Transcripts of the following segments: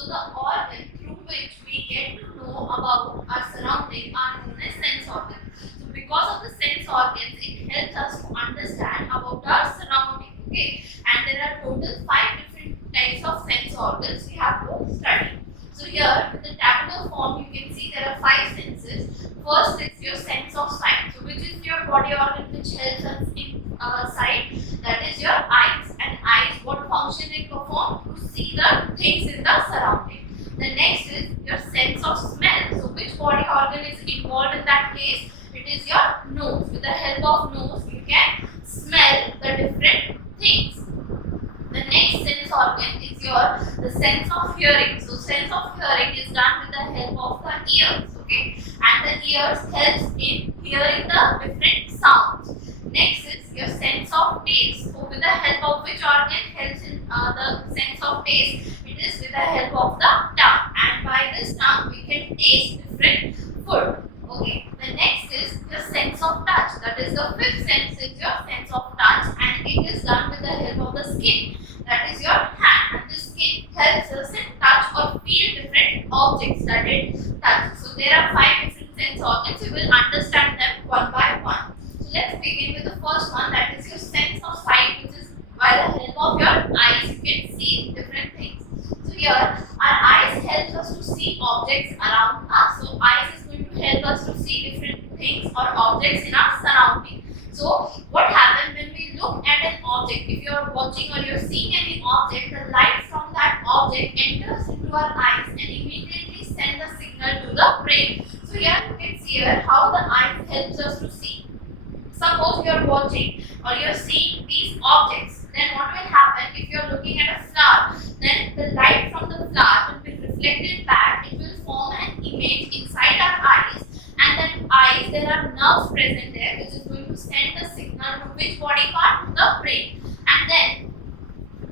So the organ through which we get to know about our surrounding are known as sense organs. So because of the sense organs, it helps us to understand about our surrounding. Okay, and there are total 5 different types of sense organs we have to study. So here with the tabular form, you can see there are 5 senses. First is your sense of sight, so which is your body organ which helps us in sight. That is your eyes. And eyes, what function it perform? To see the things in the surrounding. The next is your sense of smell. So which body organ is involved in that case? It is your nose. With the help of nose, you can smell the different things. The next sense organ is the sense of hearing. So sense of hearing is done with the help of the ears. Okay, and the ears helps in hearing the different sounds. Next is your sense of taste. So with the help of which organ helps in the sense of taste? It is with the help of the tongue, and by this tongue we can taste different food. Okay, the next is your sense of touch. That is the 5th sense is your sense of touch, and it is done with the help of the skin. That is your hand, and the skin helps us in touch or feel different objects that it touches. So there are 5 different sense organs. We will understand them one by one. So let's begin with the first one, that is your sense of sight, which is by the help of your eyes you can see different things. So here our eyes helps us to see objects around us. So eyes is going to help us to see different things or objects in our surrounding. So what happens when we look at an object? If you are watching or you are seeing any object, the light from that object enters into our eyes and immediately send the signal to the brain. So here you can see here how the eyes helps us to see. Suppose you are watching or you are seeing these objects, then what will happen if you are looking at a flower? Then the light from the flower will be reflected back. It will form an image inside our eyes, and then eyes, there are nerves present there which is going to send the signal to which body part? To the brain. And then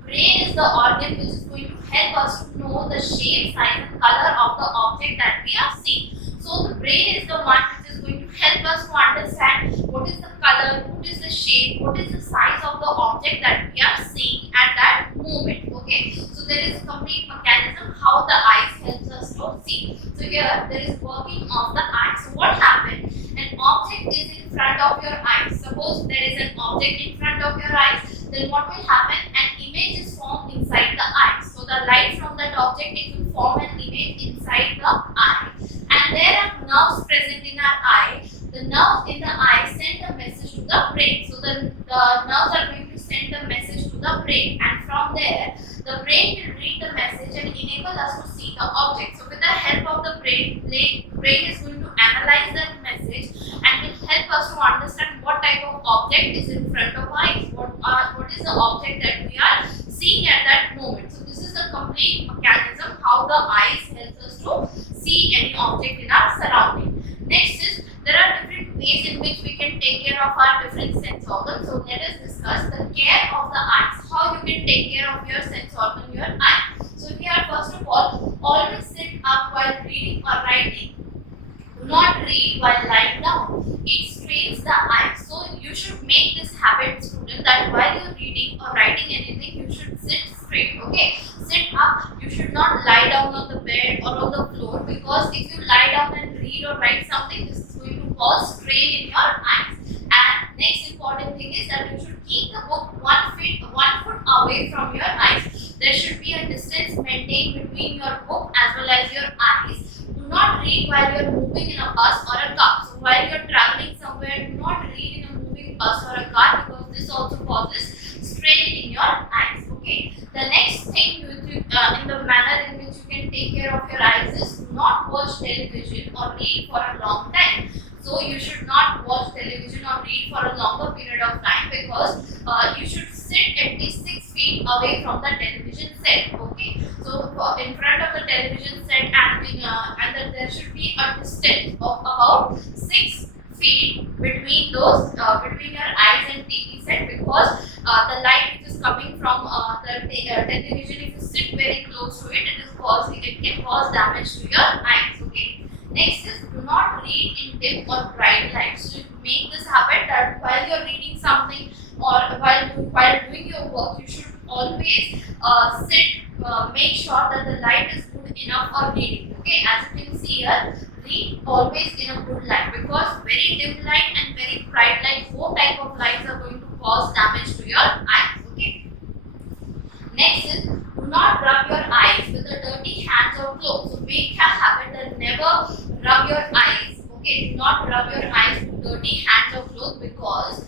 brain is the organ which is going to help us to know the shape, size and color of the object that we are seeing. So the brain is the one which is going to help us to understand what is the color, what is the shape, what is the size of the object that we are seeing at that moment. Okay, so there is a complete mechanism how the eyes helps us to see. So here there is working of the eyes. So what happens? An object is in front of your eyes. Suppose there is an object in front of your eyes, then what will happen? An image is formed inside the eyes. So the light from that object, it will form an image inside the eye. And there are nerves present in our eye. The nerves in the eye send a message to the brain. So the nerves are going to send the message to the brain, and from there the brain will read the message and enable us to see the object. So with the help of the brain is going to analyze that message and will help us to understand what type of object is in front of eyes. What is the object that we are seeing at that moment. So this is the complete mechanism how the eyes helps us to see any object in our surrounding. Next is there are different ways in which we can take care of our different sense organs. So let us discuss the care of the eyes. How you can take care of your sense organ, your eye. So here first of all, always sit up while reading or writing. Do not read while lying down. It strains the eyes. So you should make this habit, student, that while you are reading or writing anything, you should sit straight. Okay, sit up. You should not lie down on the bed or on the floor, because if you lie down and read or write something, this is going to cause strain in your eyes. And next important thing is that you should keep the book 1 foot away from your eyes. There should be a distance maintained between your book as well as your eyes. Do not read while you are moving in a bus or a car. So while you are traveling somewhere, do not read in a moving bus or a car, because this also causes strain in your eyes. Okay. The next thing in the manner in which you can take care of your eyes is do not watch television or read for a long time. So you should not watch television or read for a longer period of time, because you should sit at least 6 feet away from the television set. Okay, so in front of the television set, and then there should be a distance of about 6 feet between those between your eyes and TV set, because the light which is coming from the television, if you sit very close to it, it can cause damage to your eyes. Okay. Next is do not read in dim or bright light. So make this habit that while you are reading something or while doing your work, you should always sit make sure that the light is good enough for reading. Okay, as you can see here, read always in a good light, because very dim light and very bright light, both type of lights are going to cause damage to your eyes. Okay. Next is, do not rub your eyes with the dirty hands or clothes. So make a habit that never rub your eyes. Okay, do not rub your eyes with dirty hands or clothes, because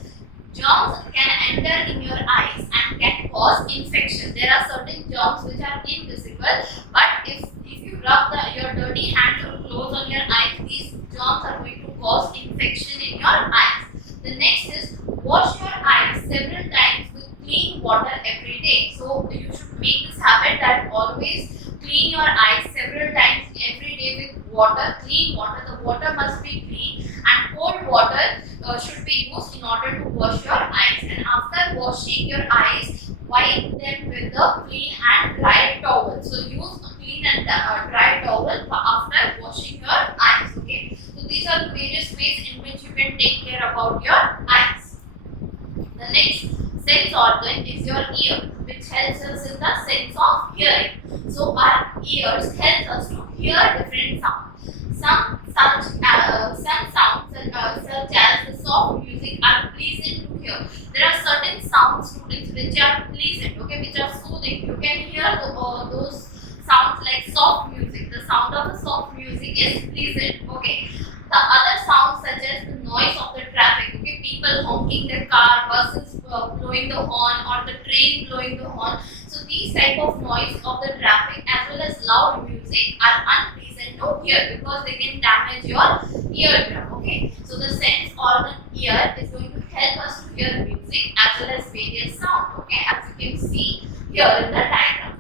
germs can enter in your eyes and can cause infection. There are certain germs which are invisible, but if you rub your dirty hands or clothes on your eyes, these germs are going to cause infection in your eyes. The next is, wash your eyes several times with clean water every day. So you should make this habit that always clean your eyes several times every day with water, clean water. The water must be clean, and cold water should be used in order to wash your eyes. And after washing your eyes, wipe them with a clean and dry towel. So use a clean and dry towel after washing your eyes. Okay. So these are the various ways in which you can take care about your eyes. The next sense organ is your ear, which helps us in the sense of hearing. So our ears help us to hear different sounds. Some sounds such as the soft music are pleasant to hear. There are certain sounds, students, which are pleasant, okay, which are soothing. You can hear those sounds like soft music. The sound of the soft music is pleasant, okay. The other sounds such as the noise of the traffic, okay, people honking their car, buses blowing the horn, or the train blowing the horn. So these type of noise of the traffic as well as loud music are unpleasant to hear, because they can damage your eardrum. Okay, so the sense organ ear is going to help us to hear music as well as various sound. Okay, as you can see here in the diagram.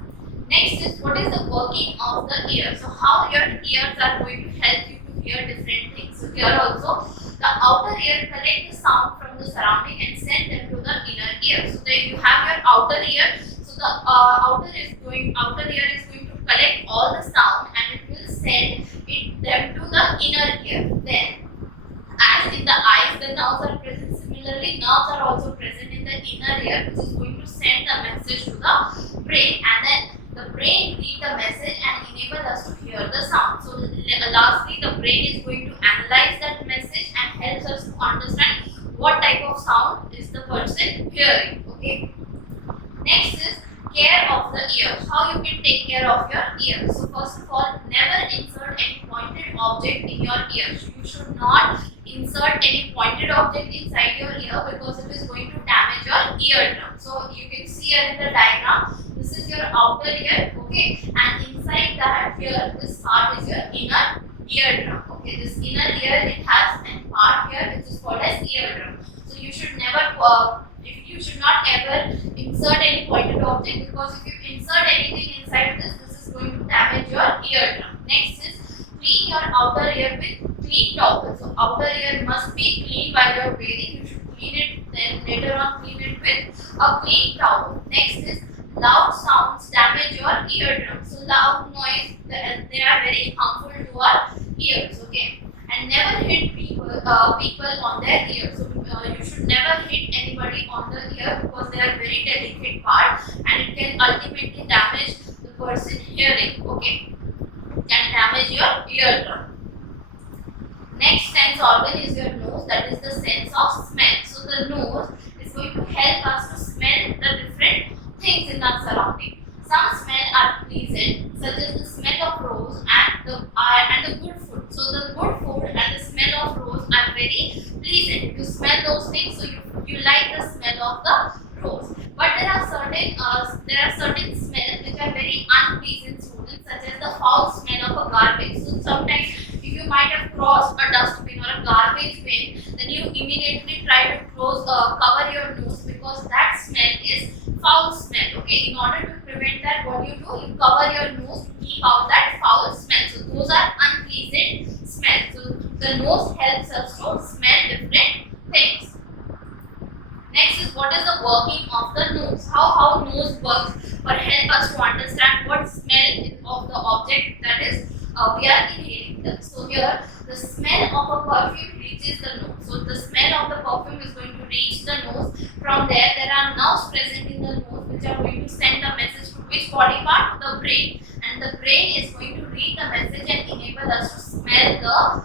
Next is, what is the working of the ear? So how your ears are going to help you to hear different things. So here also, the outer ear collect the sound from the surrounding and send them to the inner ear. So there you have your outer ear. So the outer ear is going to collect all the sound and it will send them to the inner ear. Then, as in the eyes, the nerves are present. Similarly, nerves are also present in the inner ear, which is going to send the message to the brain, and then the brain read the message and enable us to hear the sound. So lastly, the brain is going to analyze that message and helps us to understand what type of sound is the person hearing. Okay. Next is care of the ear. How you can take care of your ear. So first of all, never insert any pointed object in your ear. You should not insert any pointed object inside your ear, because it is going to damage your eardrum. So you can see here in the diagram, this is your outer ear, okay, and inside that here, this part is your inner eardrum. Okay, this inner ear, it has a part here which is called as eardrum. So you should never you should not ever insert any pointed object, because if you insert anything inside this is going to damage your eardrum. Next is, clean your outer ear with clean towel. So outer ear must be clean while you are bathing. You should clean it, then later on clean it with a clean towel. Next is, loud sounds damage your eardrum. So loud noise, they are very harmful to our ears. Okay, and never hit people on their ears. So you should never hit anybody on the ear, because they are very delicate part and it can ultimately damage the person hearing. Okay, can damage your eardrum. Next sense organ is your nose, that is the sense of smell. So the nose is going to help us to smell the different things in our surrounding. Some smell are pleasant, such as the smell of rose and the good food. So the good food and the smell of rose are very pleasant. You smell those things, so you like the smell of the rose. But there are certain smells which are very unpleasant, students, such as the foul smell of a garbage. So sometimes if you might have crossed a dustbin or a garbage bin, then you immediately try to cover your nose, because that smell is foul smell. Okay, in order to prevent that, what you do, you cover your nose to keep out that foul smell. So those are unpleasant smells. So the nose helps us to smell different things. Next is, what is the working of the nose? How nose works, or help us to understand what smell is of the object that is we are inhaling. So here, the smell of a perfume reaches the nose. So the smell of the perfume is going to reach the nose. From there are nerves present in the nose which are going to send the message to which body part? The brain. And the brain is going to read the message and enable us to smell the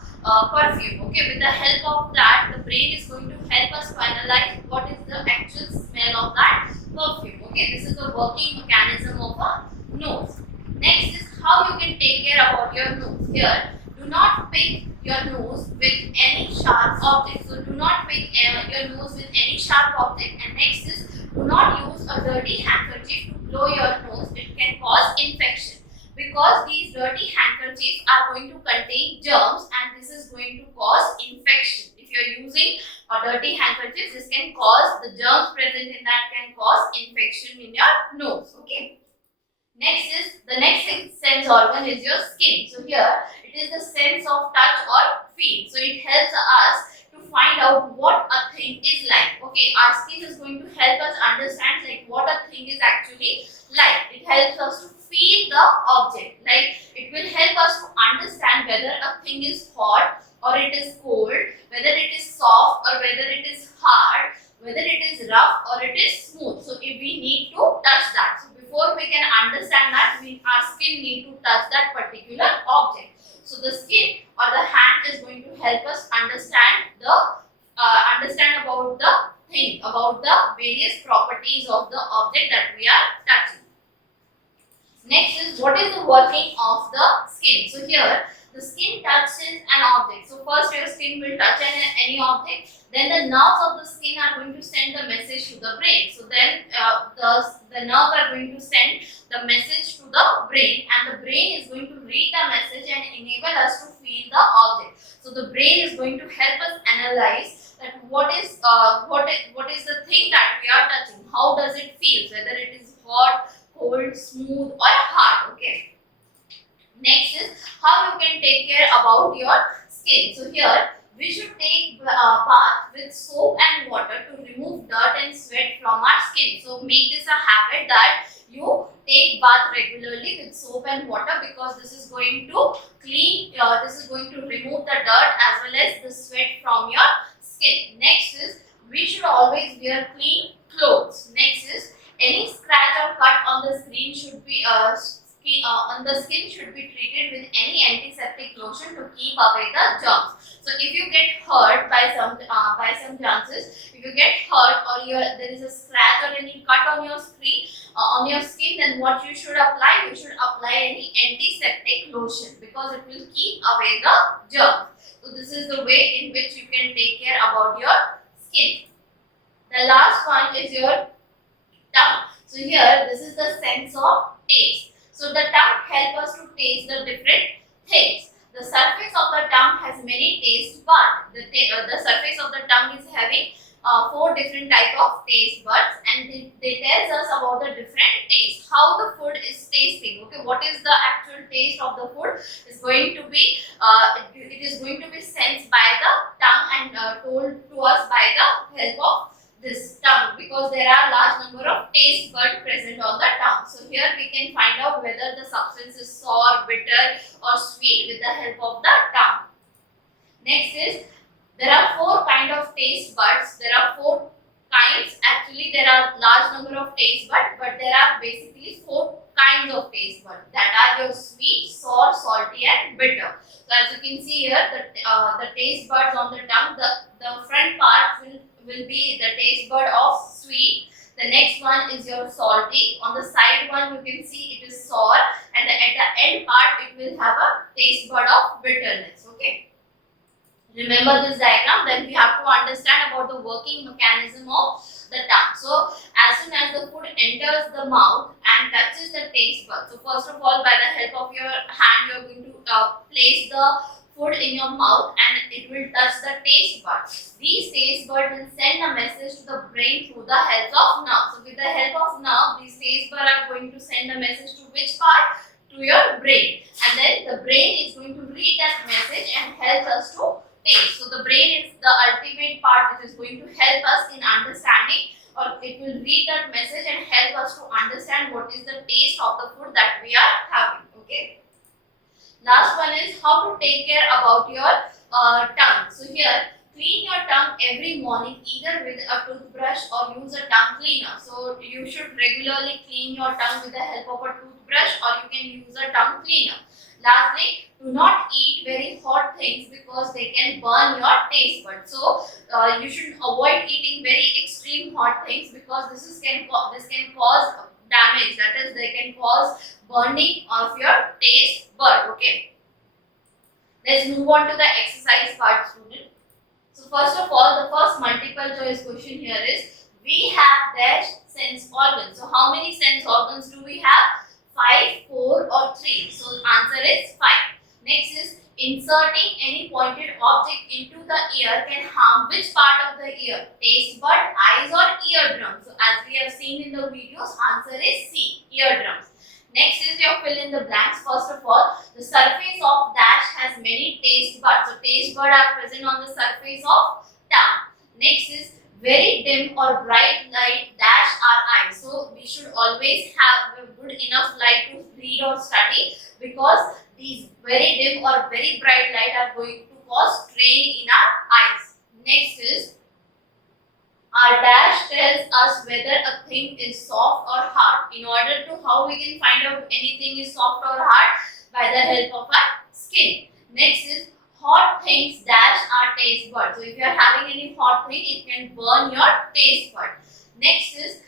perfume. Okay, with the help of that, the brain is going to help us to analyze what is the actual smell of that perfume. Okay, this is the working mechanism of a nose. Next is how you can take care about your nose. Here, do not pick your nose with any sharp object. So do not pick your nose with any sharp object. And next is, do not use a dirty handkerchief to blow your nose. It can cause infection, because these dirty handkerchiefs are going to contain germs and this is going to cause infection. If you are using a dirty handkerchief, this can cause, the germs present in that can cause infection in your nose. Okay. Next is, the next sense organ is your skin. So here it is the sense of touch or feel. So it helps us to find out what a thing is like. Okay, our skin is going to help us understand like what a thing is actually like. It helps us to feel the object. Like it will help us to understand whether a thing is hot or it is cold, whether it is soft or whether it is hard, whether it is rough or it is smooth. So if we need to touch that. So before we can understand that, our skin need to touch that particular object. So the skin or the hand is going to help us understand about the thing, about the various properties of the object that we are touching. Next is, what is the working of the skin? So here the skin touches an object. So first your skin will touch any object. Then the nerves of the skin are going to send the message to the brain. So then the nerves are going to send the message to the brain, and the brain is going to read the message and enable us to feel the object. So the brain is going to help us analyze that what is the thing that we are touching. How does it feel? Whether it is hot, cold, smooth or hard. Okay. Next is how you can take care about your skin. So here we should take bath with soap and water to remove dirt and sweat from our skin. So make this a habit that you take bath regularly with soap and water, because this is going to clean, this is going to remove the dirt as well as the sweat from your skin. Next is, we should always wear clean clothes. Next is, any scratch or cut on the skin should be treated with any antiseptic lotion to keep away the germs. So if you get hurt by some chances, if you get hurt or there is a scratch or any cut on your skin, then what you should apply? You should apply any antiseptic lotion, because it will keep away the germs. So this is the way in which you can take care about your skin. The last one is your tongue. So here this is the sense of taste. So the tongue helps us to taste the different things. The surface of the tongue has many taste buds. The surface of the tongue is having 4 different type of taste buds, and they tells us about the different taste, how the food is tasting. Okay, what is the actual taste of the food is going to be it is going to be sensed by the tongue and told to us by the help of this tongue, because there are large number of taste buds present on the tongue. So here we can find out whether the substance is sour, bitter or sweet with the help of the tongue. Next is, there are 4 kind of taste buds. There are 4 kinds. Actually there are large number of taste buds, but there are basically 4 kinds of taste buds, that are your sweet, sour, salty and bitter. So as you can see here, the taste buds on the tongue, the front part will be the taste bud of sweet. The next one is your salty. On the side one you can see it is sour, and at the end part it will have a taste bud of bitterness. Okay. Remember this diagram, then we have to understand about the working mechanism of the tongue. So as soon as the food enters the mouth and touches the taste bud, so first of all, by the help of your hand you are going to place the food in your mouth and it will touch the taste buds. These taste buds will send a message to the brain through the help of nerve. So with the help of nerve, these taste buds are going to send a message to which part? To your brain. And then the brain is going to read that message and help us to taste. So the brain is the ultimate part which is going to help us in understanding, or it will read that message and help us to understand what is the taste of the food that we are having. Okay. Last one is how to take care about your tongue. So here, clean your tongue every morning either with a toothbrush or use a tongue cleaner. So you should regularly clean your tongue with the help of a toothbrush or you can use a tongue cleaner. Lastly, do not eat very hot things because they can burn your taste buds. So you should avoid eating very extreme hot things because this can cause damage. That is, they can cause burning of your taste bud. Okay. Let's move on to the exercise part, student. So first of all, the first multiple choice question here is, we have dash sense organs. So how many sense organs do we have? 5, 4 or 3. So answer is 5. Next is, inserting any pointed object into the ear can harm which part of the ear? Taste bud, eyes or eardrum. So as we have seen in the videos, answer is C, eardrums. Next is your fill in the blanks. First of all, the surface of dash has many taste buds. So taste buds are present on the surface of tongue. Next is, very dim or bright light dash our eyes. So we should always have a good enough light to read or study because these very dim or very bright light are going to cause strain in our eyes. Next is, our dash tells us whether a thing is soft or hard. In order to how we can find out anything is soft or hard? By the help of our skin. Next is, hot things dash our taste bud. So if you are having any hot thing, it can burn your taste bud. Next is,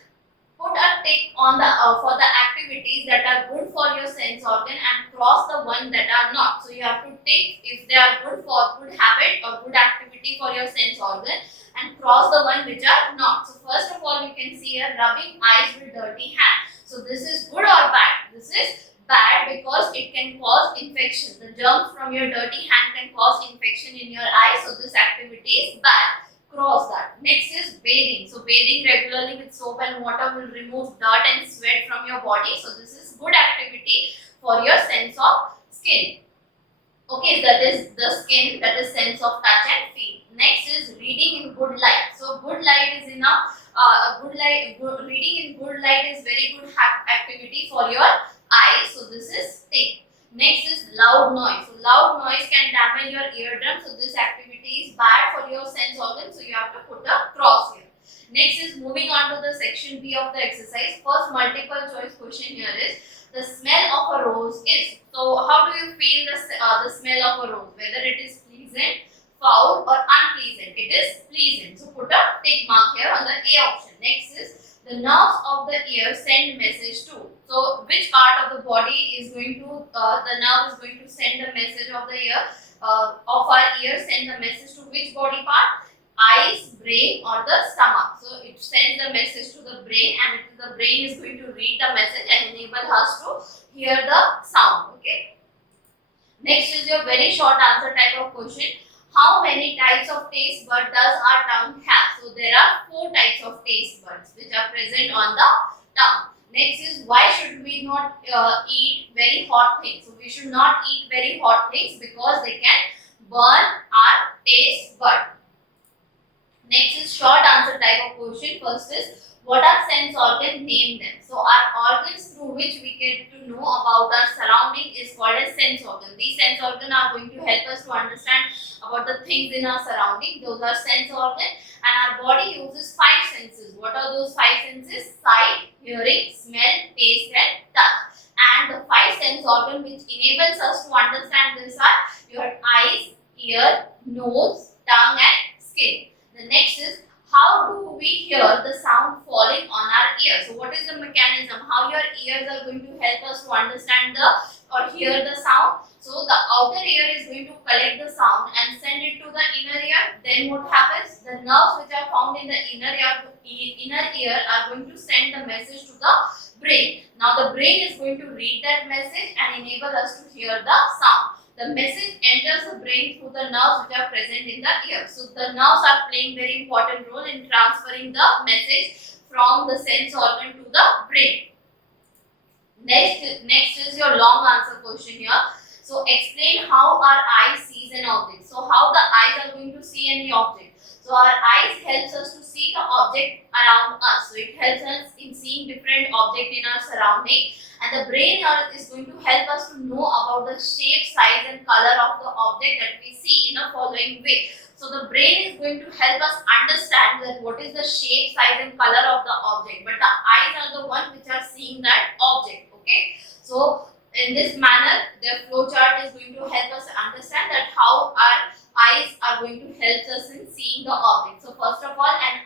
put a tick on the for the activities that are good for your sense organ and cross the one that are not. So you have to tick if they are good for good habit or good activity for your sense organ and cross the one which are not. So first of all, you can see here, rubbing eyes with dirty hand. So this is good or bad? This is bad because it can cause infection. The germs from your dirty hand can cause infection in your eye. So this activity is bad. Cross that. Next is bathing. So bathing regularly with soap and water will remove dirt and sweat from your body. So this is good activity for your sense of skin. Okay, that is the skin, that is sense of touch and feel. Next is reading in good light. So good light is enough. Reading in good light is very good activity for your eyes. So this is tick. Next is loud noise. So loud noise can damage your eardrum. So this activity is bad for your sense organ. So you have to put a cross here. Next is moving on to the section B of the exercise. First multiple choice question here is, the smell of a rose is. So how do you feel the smell of a rose? Whether it is pleasant, foul or unpleasant. It is pleasant. So put a tick mark here on the A option. Next is, the nerves of the ear send message to. So which part of the body is going to, the nerve is going to send the message of the ear, of our ear, send the message to which body part? Eyes, brain or the stomach. So it sends the message to the brain and the brain is going to read the message and enable us to hear the sound. Okay. Next is your very short answer type of question. How many types of taste bud does our tongue have? So there are 4 types of taste buds which are present on the tongue. Next is, why should we not eat very hot things? So we should not eat very hot things because they can burn our taste bud. Next is short answer type of question. First is, what are sense organs? Name them. So our organs through which we get to know about our surrounding is called as sense organ. These sense organs are going to help us to understand about the things in our surrounding. Those are sense organs, and our body uses 5 senses. What are those 5 senses? Sight, hearing, smell, taste and touch. And the 5 sense organs which enables us to understand this are your eyes, ear, nose, tongue and skin. The next is, how do we hear the sound falling on our ear? So what is the mechanism? How your ears are going to help us to understand or hear the sound? So the outer ear is going to collect the sound and send it to the inner ear. Then what happens? The nerves which are found in the inner ear are going to send the message to the brain. Now the brain is going to read that message and enable us to hear the sound. The message enters the brain through the nerves which are present in the ear. So the nerves are playing very important role in transferring the message from the sense organ to the brain. Next is your long answer question here. So explain how our eyes sees an object. So how the eyes are going to see any object. So our eyes helps us to see the object around us. So it helps us in seeing different object in our surrounding. And the brain is going to help us to know about the shape, size and color of the object that we see in a following way. So the brain is going to help us understand that what is the shape, size and color of the object, but the eyes are the one which are seeing that object. Okay, so in this manner the flow chart is going to help us understand that how our eyes are going to help us in seeing the object. So first of all, an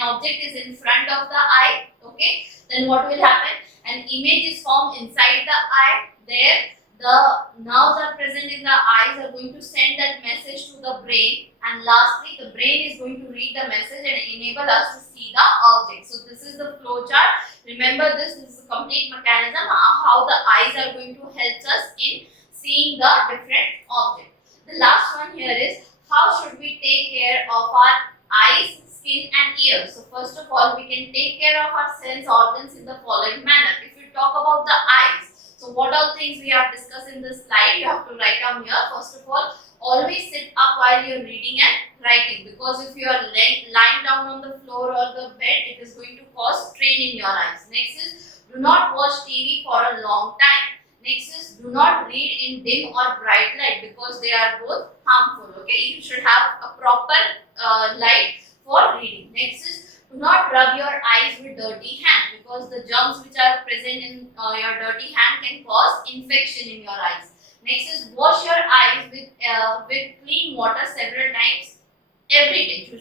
object is in front of the eye. Okay, then what will happen? An image is formed inside the eye. There the nerves are present in the eyes are going to send that message to the brain, and lastly the brain is going to read the message and enable us to see the object. So this is the flow chart. Remember this is a complete mechanism how the eyes are going to help us in seeing the different object. The last one here is how should we take care of our eyes, skin and ears. So first of all, we can take care of our sense organs in the following manner. If we talk about the eyes, so what all things we have discussed in this slide, you have to write down here. First of all, always sit up while you are reading and writing, because if you are lying down on the floor or the bed, it is going to cause strain in your eyes. Next is do not watch TV for a long time. Next is do not read in dim or bright light, because they are both harmful. Okay, you should have a proper light for reading. Next is do not rub your eyes with dirty hand, because the germs which are present in your dirty hand can cause infection in your eyes. Next is wash your eyes with clean water several times every day. You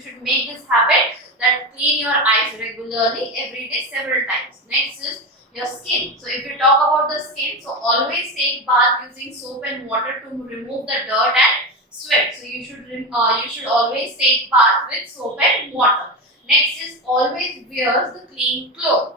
should make this habit that clean your eyes regularly every day several times. Next is your skin. So if you talk about the skin, so always take bath using soap and water to remove the dirt and sweat. So you should always take bath with soap and water. Next is always wear the clean clothes.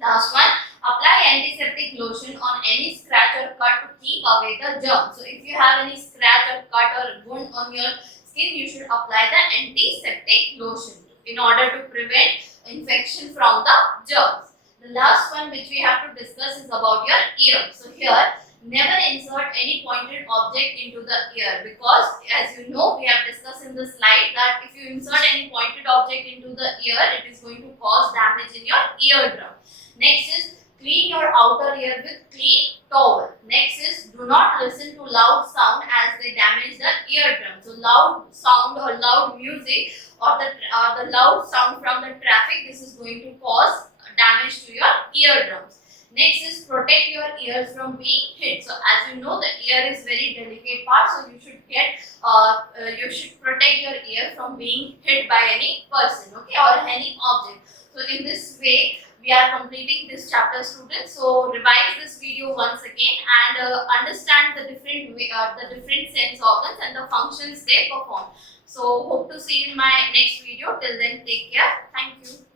Last one, apply antiseptic lotion on any scratch or cut to keep away the germs. So if you have any scratch or cut or wound on your skin, you should apply the antiseptic lotion in order to prevent infection from the germs. The last one which we have to discuss is about your ear. So here, never insert any pointed object into the ear, because as you know, we have discussed in the slide that if you insert any pointed object into the ear, it is going to cause damage in your eardrum. Next is clean your outer ear with clean towel. Next is do not listen to loud sound as they damage the eardrum. So loud sound or loud music or the loud sound from the traffic, this is going to cause damage to your eardrums. Next is protect your ears from being hit. So as you know, the ear is very delicate part, so you should protect your ear from being hit by any person, okay, or any object. So in this way, we are completing this chapter, students. So revise this video once again and understand the different sense organs and the functions they perform. So hope to see you in my next video. Till then, take care. Thank you.